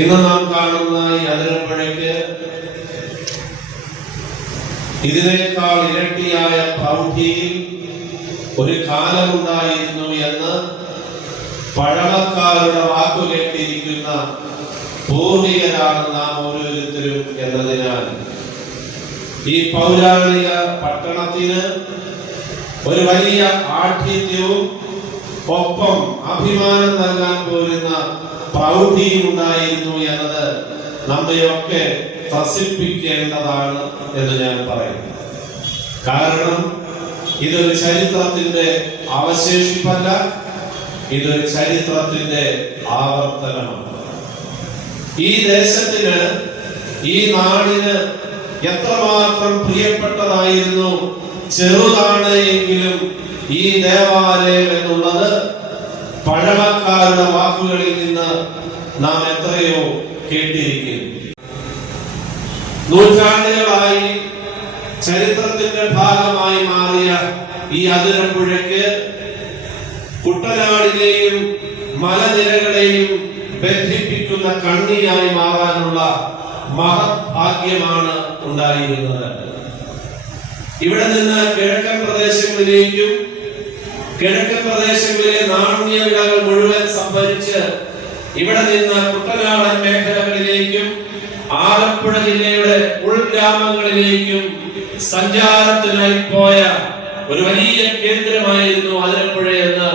ഇന്ന് നാം കാണുന്ന ഈ അതിരമ്പുഴയ്ക്ക് ഇതിനേക്കാൾ ഇരട്ടിയായ പ്രൗഢിയിൽ ഒരു കാലമുണ്ടായിരുന്നു എന്ന് പഴമക്കാരുടെ വാക്കുകേട്ടിരിക്കുന്ന പൂർവികരാണ് നാം ഓരോരുത്തരും എന്നതിനാൽ ഈ പൗരാണിക പട്ടണത്തിന് ഒരു വലിയ ആഠ്യത്വവും ഒപ്പം അഭിമാനം നൽകാൻ പോരുന്ന പ്രൗഢിയും ഉണ്ടായിരുന്നു എന്നത് നമ്മയൊക്കെ പ്രസിദ്ധിപ്പിക്കേണ്ടതാണ് എന്ന് ഞാൻ പറയുന്നു. കാരണം ഇതൊരു ചരിത്രത്തിന്റെ അവശേഷിപ്പല്ല, ഇതൊരു ചരിത്രത്തിന്റെ ആവർത്തനമാണ്. ഈ ദേശത്തിന്, ഈ നാടിന് എത്രമാത്രം പ്രിയപ്പെട്ടതായിരുന്നു ചെറുതാണ് എങ്കിലും ഈ ദേവാലയം എന്നുള്ളത് പഴമക്കാരുടെ വാക്കുകളിൽ നിന്ന് നാം എത്രയോ കേട്ടിരിക്കുന്നു. നൂറ്റാണ്ടുകളായി ചരിത്രത്തിന്റെ ഭാഗമായി മാറിയ ഈ അതിരമ്പുഴയ്ക്ക് കുട്ടനാടിനെയും മലനിരകളെയും ബന്ധിപ്പിക്കുന്ന കണ്ണിയായി മാറാനുള്ള മഹത് ഭാഗ്യമാണ് ഉണ്ടായിരുന്നത്. ഇവിടെ നിന്ന് കിഴക്കൻ പ്രദേശങ്ങളിലേക്കും കിഴക്കൻ പ്രദേശങ്ങളിലെ നാണ്യ വിളകൾ മുഴുവൻ സംഭരിച്ച് ഇവിടെ നിന്ന് കുട്ടനാടൻ മേഖലകളിലേക്കും ആലപ്പുഴ ജില്ലയുടെ ഉൾഗ്രാമങ്ങളിലേക്കും സഞ്ചാരത്തിനായി പോയ ഒരു വലിയ കേന്ദ്രമായിരുന്നു അതിരമ്പുഴയെന്ന്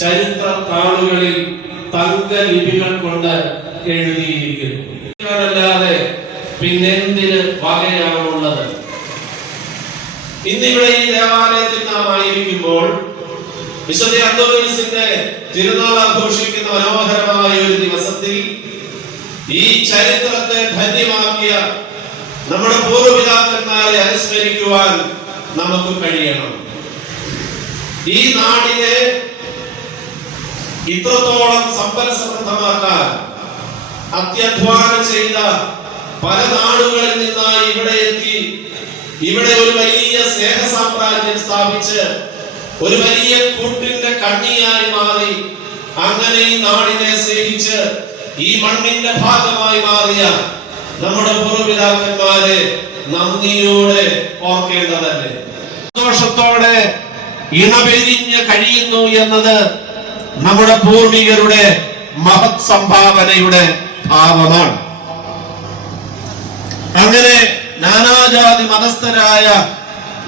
ചരിത്ര താളുകളിൽ തങ്ക ലിപികൾ കൊണ്ട് എഴുതിയിരിക്കുന്നു. അല്ലാതെ പിന്നെന്തിന് വകയാണുള്ളത്? ഇന്നിവിടെ ഈ ദേവാലയത്തിൽ നാം ആയിരിക്കുമ്പോൾ വിശുദ്ധ അന്തോനീസിന്റെ തിരുനാൾ ആഘോഷിക്കുന്ന മനോഹരമായ ഒരു ദിവസത്തിൽ ഈ ചരിത്രത്തെ ധന്യമാക്കിയ നമ്മുടെ പൂർവ്വപിതാക്കന്മാരെ അനുസ്മരിക്കുവാൻ നമുക്ക് കഴിയണം. ഈ നാടിനെ ഇത്രത്തോളം സമ്പൽ സമൃദ്ധമാക്കാൻ അത്യധ്വാനം ചെയ്ത പല നാടുകളിൽ നിന്നായി ഇവിടെ എത്തി ഇവിടെ ഒരു വലിയ സ്നേഹ സാമ്രാജ്യം സ്ഥാപിച്ച് ഒരു വലിയ കൂട്ടിന്റെ കണ്ണിയായി മാറി അങ്ങനെ ഈ നാടിനെ സ്നേഹിച്ച് ഈ മണ്ണിന്റെ ഭാഗമായി മാറിയ നമ്മുടെ പൂർവ്വപിതാക്കന്മാരെ നന്ദിയോടെ ഓർക്കേണ്ടതല്ലേ. സന്തോഷത്തോടെ ഇണപിരിഞ്ഞ് കഴിയുന്നു എന്നത് നമ്മുടെ പൂർവികരുടെ മഹത് സംഭാവനയുടെ ഭാവമാണ്. അങ്ങനെ നാനാജാതി മതസ്ഥരായ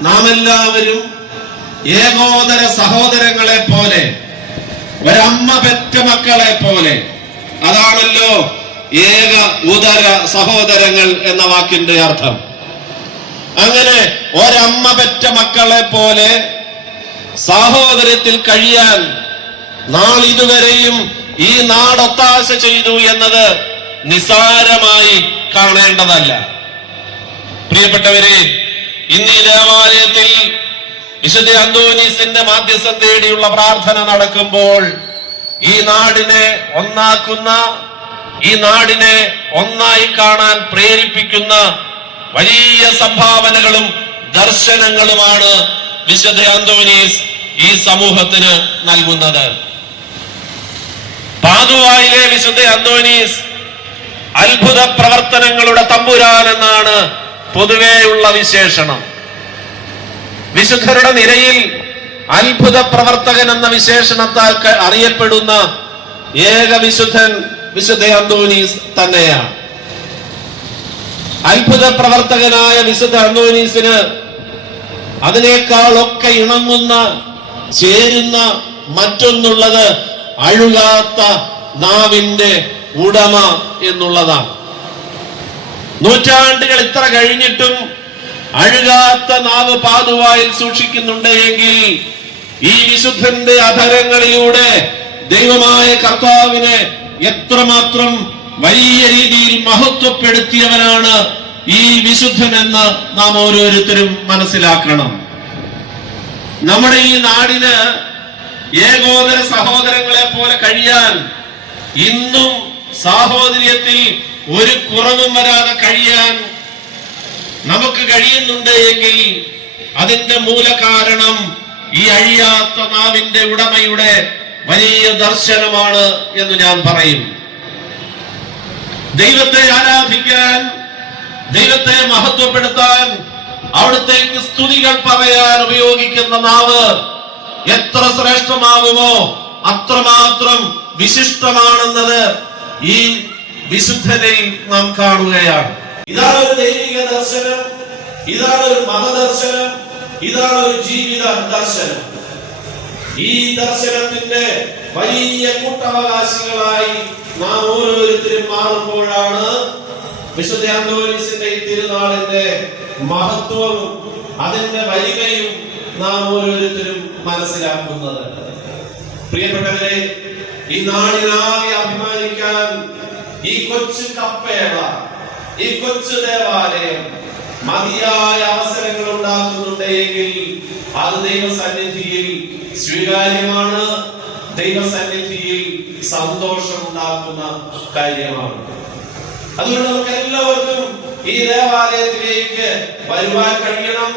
നാം എല്ലാവരും ഏകോദര സഹോദരങ്ങളെ പോലെ, ഒരമ്മ പെറ്റ മക്കളെ പോലെ, അതാണല്ലോ ഏക ഉദര സഹോദരങ്ങൾ എന്ന വാക്കിന്റെ അർത്ഥം. അങ്ങനെ ഒരമ്മ പെറ്റ മക്കളെ പോലെ സഹോദരത്തിൽ കഴിയാൻ നാളിതുവരെയും ഈ നാടൊത്താശ ചെയ്തു എന്നത് നിസാരമായി കാണേണ്ടതല്ല. പ്രിയപ്പെട്ടവരെ, ഇന്ന് ഈ ദേവാലയത്തിൽ വിശുദ്ധ അന്തോനീസിന്റെ മാധ്യസ്ഥം തേടിയുള്ള പ്രാർത്ഥന നടക്കുമ്പോൾ ഈ നാടിനെ ഒന്നാക്കുന്ന, ഈ നാടിനെ ഒന്നായി കാണാൻ പ്രേരിപ്പിക്കുന്ന വലിയ സംഭാവനകളും ദർശനങ്ങളുമാണ് വിശുദ്ധ അന്തോനീസ് ഈ സമൂഹത്തിന് നൽകുന്നത്. പാതുവായിലെ വിശുദ്ധ അന്തോനീസ് അത്ഭുത പ്രവർത്തനങ്ങളുടെ തമ്പുരാൻ എന്നാണ് പൊതുവെയുള്ള വിശേഷണം. വിശുദ്ധരുടെ നിരയിൽ അത്ഭുത പ്രവർത്തകൻ എന്ന വിശേഷണത്താൽ അറിയപ്പെടുന്ന ഏക വിശുദ്ധൻ വിശുദ്ധ അന്തോനീസ് തന്നെയാണ്. അത്ഭുത പ്രവർത്തകനായ വിശുദ്ധ അന്തോനീസിന് അതിനേക്കാളൊക്കെ ഇണങ്ങുന്ന, ചേരുന്ന മറ്റൊന്നുള്ളത് അഴുകാത്ത നാവിന്റെ ഉടമ എന്നുള്ളതാണ്. നൂറ്റാണ്ടുകൾ ഇത്ര കഴിഞ്ഞിട്ടും അഴുകാത്ത നാവ് പാതുവായിൽ സൂക്ഷിക്കുന്നുണ്ട് എങ്കിൽ ഈ വിശുദ്ധന്റെ അധരങ്ങളിലൂടെ ദൈവമായ കർത്താവിനെ എത്രമാത്രം വലിയ രീതിയിൽ മഹത്വപ്പെടുത്തിയവനാണ് ഈ വിശുദ്ധൻ എന്ന് നാം ഓരോരുത്തരും മനസ്സിലാക്കണം. നമ്മുടെ ഈ നാടിന് ഏകോദര സഹോദരങ്ങളെ പോലെ കഴിയാൻ, ഇന്നും സാഹോദര്യത്തിൽ ഒരു കുറവും വരാതെ കഴിയാൻ നമുക്ക് കഴിയുന്നുണ്ട് എങ്കിൽ അതിന്റെ മൂലകാരണം ഈ അഴിയാത്ത നാവിന്റെ ഉടമയുടെ വലിയ ദർശനമാണ് എന്ന് ഞാൻ പറയും. ദൈവത്തെ ആരാധിക്കാൻ, ദൈവത്തെ മഹത്വപ്പെടുത്താൻ, അവിടുത്തേക്ക് സ്തുതികൾ പറയാൻ ഉപയോഗിക്കുന്ന നാവ് എത്ര ശ്രേഷ്ഠമാകുമോ അത്രമാത്രം വിശിഷ്ടമാണെന്നത് ഈ വിശുദ്ധനിൽ നാം കാണുകയാണ്. ഇതാണ് ഒരു ദൈവിക ദർശനം, ഇതാണ് ഒരു മതദർശനം, ഇതാണ് ഒരു ജീവിത ദർശനം. ഈ ദർശനത്തിന്റെ വലിയ കൂട്ടവകാശികളായി നാം ഓരോരുത്തരും മാറുമ്പോഴാണ് വിശുദ്ധ അന്തോനീസിന്റെ ഈ തിരുനാളിന്റെ മഹത്വവും അതിന്റെ വലിമയും നാം ഓരോരുത്തരും മനസ്സിലാക്കുന്നത്. പ്രിയപ്പെട്ടവരെ, ഈ നാടിനാകെ അഭിമാനിക്കാൻ ഈ കൊച്ചു കപ്പേള, ഈ കൊച്ചു ദേവാലയം മതിയായ അവസരങ്ങൾ ഉണ്ടാക്കുന്നുണ്ടെങ്കിൽ അത് ദൈവസന്നിധിയിൽ സ്വീകാര്യമാണ്, ദൈവസന്നിധിയിൽ സന്തോഷം ഉണ്ടാക്കുന്ന കാര്യമാണ്. അതുകൊണ്ട് നമുക്ക് എല്ലാവർക്കും ഈ ദേവാലയത്തിലേക്ക് വരുവാൻ കഴിയണം,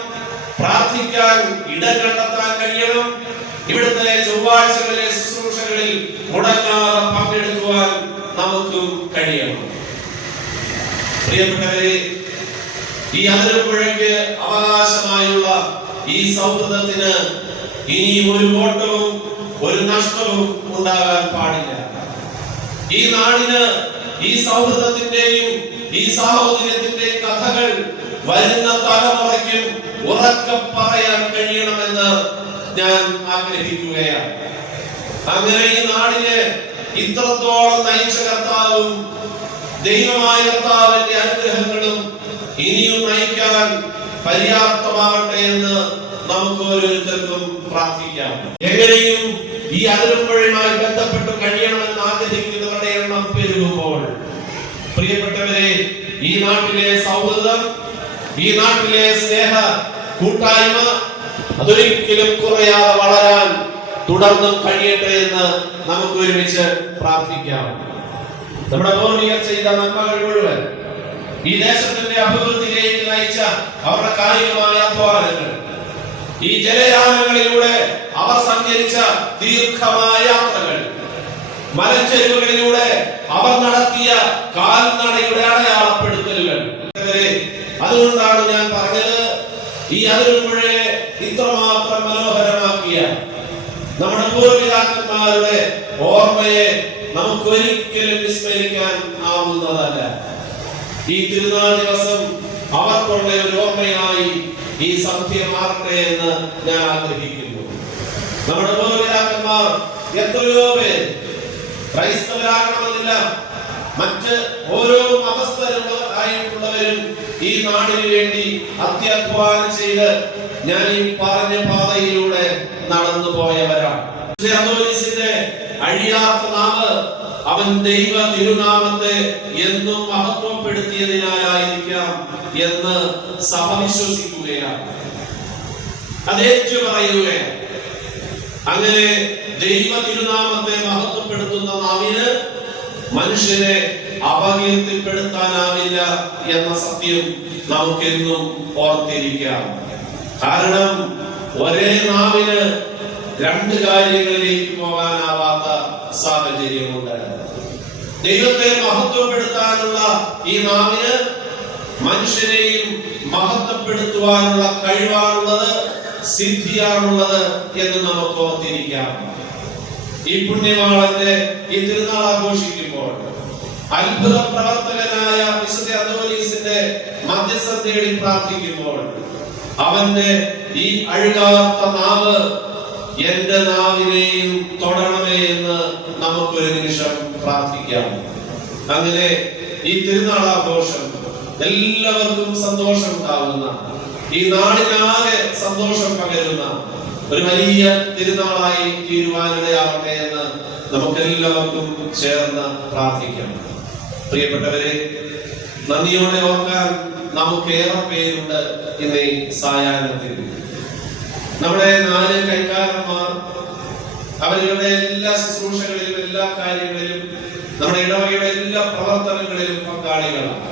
പ്രാർത്ഥിക്കാൻ ഇടം കണ്ടെത്താൻ കഴിയണം, ഇവിടുത്തെ ചൊവ്വാഴ്ചകളിലെ ശുശ്രൂഷകളിൽ മുടങ്ങാതെ പങ്കെടുക്കുവാൻ നമുക്കും കഴിയണം. പ്രിയപ്പെട്ടവരെ, ഈ അതിരപ്പുഴയ്ക്ക് അവകാശമായുള്ള ഈ സൗഹൃദത്തിന് ഇനി ഒരു കോട്ടവും ഒരു നഷ്ടവും ഉണ്ടാകാൻ പാടില്ല. ഈ നാടിന് ഈ സൗഹൃദത്തിന്റെയും ഈ സാഹോദര്യത്തിന്റെയും കഥകൾ വരുന്ന തലമുറയ്ക്കും ഉറക്കെ പറയാൻ കഴിയണമെന്ന് ഞാൻ ആഗ്രഹിക്കുകയാണ്. അങ്ങനെ ഈ നാടിനെ ഇത്രത്തോളം നയിച്ച കർത്താവും ദൈവമായ കർത്താവിന്റെ അനുഗ്രഹങ്ങളും ഇനിയും നയിക്കാൻ പര്യാപ്തമാകട്ടെ എന്ന് നമുക്ക് ഓരോരുത്തർക്കും പ്രാർത്ഥിക്കാം. എങ്ങനെയും ഈ അതിരമ്പുഴയുമായി ബന്ധപ്പെട്ട് കഴിയണമെന്ന് ആഗ്രഹിക്കുന്നവരുടെ എണ്ണം പെരുകുമ്പോൾ, പ്രിയപ്പെട്ടവരെ, ഈ നാട്ടിലെ സൗഹൃദം, ഈ നാട്ടിലെ സ്നേഹ കൂട്ടായ്മ അതൊരിക്കലും കുറയാതെ വളരാൻ തുടർന്നും കഴിയട്ടെ എന്ന് നമുക്ക് ഒരുമിച്ച് പ്രാർത്ഥിക്കാം. നമ്മുടെ പൂർവികർ ചെയ്ത നന്മകൾ മുഴുവൻ ഈ ദേശത്തിന്റെ അഭിവൃദ്ധിയിലേക്ക് നയിച്ച അവരുടെ കായികമായ അധ്വാനങ്ങൾ, ഈ ജലയാനങ്ങളിലൂടെ അവർ സഞ്ചരിച്ച ദീർഘമായ യാത്രകൾ, മലഞ്ചെരുവുകളിലൂടെ അവർ നടത്തിയ കാൽനടയുടെ അടയാളപ്പെടുത്തലുകൾ. അതുകൊണ്ടാണ് ഞാൻ പറഞ്ഞത്, ഈ അതിരമ്പുഴയെ ഇത്രമാത്രം മനോഹരമാക്കിയ നമ്മുടെ പൂർവ്വപിതാക്കന്മാരുടെ ഓർമ്മയെ നമുക്കൊരിക്കലും വിസ്മരിക്കാൻ ആവുന്നതല്ല. ഈ തിരുനാൾ ദിവസം അവർക്കുള്ള ഒരു ഓർമ്മയായി ഈ സന്ധ്യ മാറട്ടെ എന്ന് ഞാൻ ആഗ്രഹിക്കുന്നു. നമ്മുടെ പൂർവ്വപിതാക്കന്മാർ എത്രയോ പേര് ക്രൈസ്തവരാകണമെന്നില്ല, മറ്റ് ഓരോ മതസ്ഥരായിട്ടുള്ളവരും ഈ നാടിന് വേണ്ടി അത്യധ്വാനം ചെയ്ത് ഞാൻ ഈ പറഞ്ഞ പാതയിലൂടെ നടന്നു പോയവരാണ്. അന്തോനീസിന്റെ അഴിയാത്ത നാവ് അവൻ ദൈവ തിരുനാമത്തെ എന്നും മഹത്വപ്പെടുത്തിയതിനാലായിരിക്കാം എന്ന് സഭ വിശ്വസിക്കുകയാണ്, അതേറ്റു പറയുകയാണ്. അങ്ങനെ ദൈവ തിരുനാമത്തെ മഹത്വപ്പെടുത്തുന്ന നാവിന് മനുഷ്യനെ അപകീർത്തിപ്പെടുത്താനാവില്ല എന്ന സത്യം നമുക്കെന്നും ഓർത്തിരിക്കാം. കാരണം ഒരേ നാവിന് രണ്ട് കാര്യങ്ങളിലേക്ക് പോകാനാവാത്ത സാഹചര്യമുണ്ട്. ദൈവത്തെ മഹത്വപ്പെടുത്താനുള്ള ഈ നാവിന് മനുഷ്യനെയും മഹത്വപ്പെടുത്തുവാനുള്ള കഴിവാണുള്ളത്, സിദ്ധിയാണുള്ളത് എന്ന് നമുക്ക് ഓർത്തിരിക്കാം. ഈ പുണ്യവാളന്റെ ഈ തിരുനാൾ ആഘോഷിക്കുമ്പോൾ അത്ഭുത പ്രവർത്തകനായ വിശുദ്ധ അന്തോനീസിന്റെ മധ്യസ്ഥം തേടി പ്രാർത്ഥിക്കുമ്പോൾ അവന്റെ ഈ അഴുകാത്ത നാവ് എന്റെ നാവിനെയും തൊടണമേ എന്ന് നമുക്കൊരു നിമിഷം പ്രാർത്ഥിക്കാം. അങ്ങനെ ഈ തിരുനാൾ ആഘോഷം എല്ലാവർക്കും സന്തോഷം ഉണ്ടാകുന്ന, ഈ നാടിനാകെ സന്തോഷം പകരുന്ന ഒരു വലിയ തിരുനാളായി തീരുവാനിടയാവട്ടെ എന്ന് നമുക്കെല്ലാവർക്കും ചേർന്ന് പ്രാർത്ഥിക്കാം. പ്രിയപ്പെട്ടവരെ, നന്ദിയോടെ ഓർക്കാൻ നമുക്കേറെ പേരുണ്ട് ഇന്ന് ഈ സായാഹ്നത്തിൽ. നമ്മുടെ 4 കൈക്കാരന്മാർ അവരുടെ എല്ലാ ശുശ്രൂഷകളിലും, എല്ലാ കാര്യങ്ങളിലും, നമ്മുടെ ഇടവകയുടെ എല്ലാ പ്രവർത്തനങ്ങളിലും പങ്കാളികളാണ്.